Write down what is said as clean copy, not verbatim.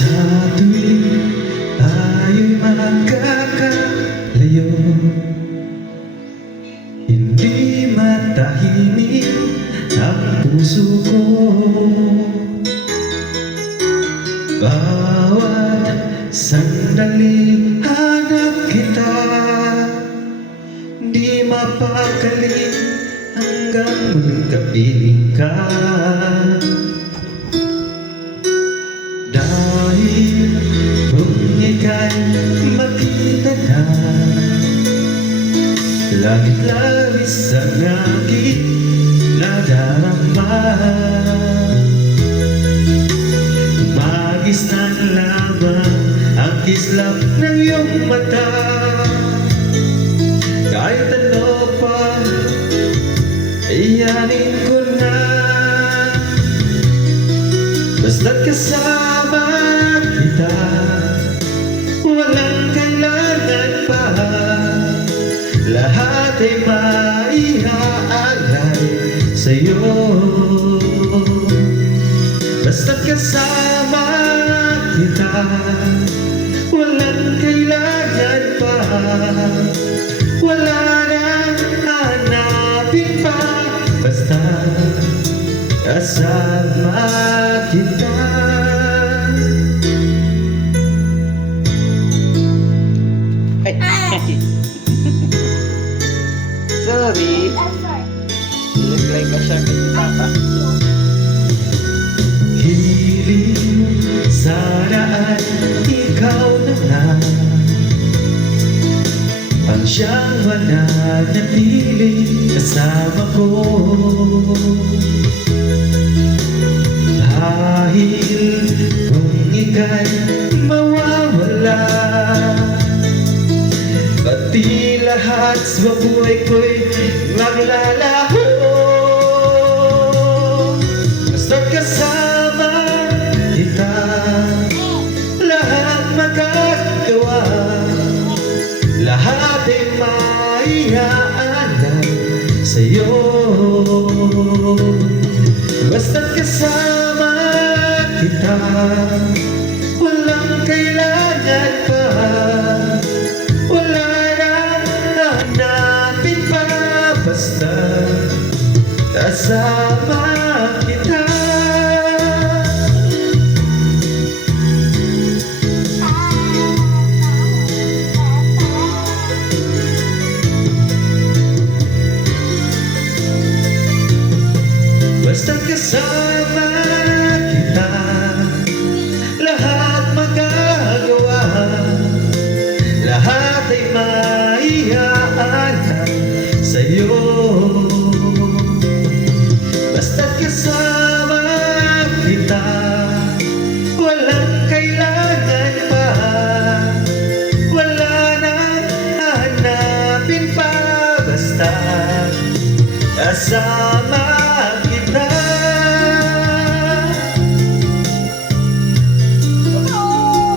Sa tuwing tayo'y magkakalayo, hindi matahimik ang puso ko. Bawat sandali hanap kita, di mapakali hanggang muling kapiling ka. Dahil kung ika'y makita na, langit-labis ang aking nadarama. Magisnan lamang ang kislap ng iyong mata. Kahit ano pa, iyanin ko na. Basta't kasama kita, walang kailangan pa. Lahat ay maihaalay sa'yo. Basta't kasama kita, walang kailangan pa. Wala nang hanapin pa. Basta kasama kita. Sorry. Look like a shark with papa. Hiling sana ay ikaw na lang ang siyang mananatiling kasama ko. Dahil kung ika'y mawawala, pati lahat sa buhay ko'y maglalaho. Basta't kasama kita, lahat magagawa. Lahat ay maihaalay sa'yo. Basta't kasama kita, walang kailangan pa. Wala nang hanapin pa. Basta kasama kita. Basta't kasama kita, lahat magagawa. Lahat ay maihaalay sa'yo. Basta't kasama kita, walang kailangan pa. Wala nang hanapin pa. Basta kasama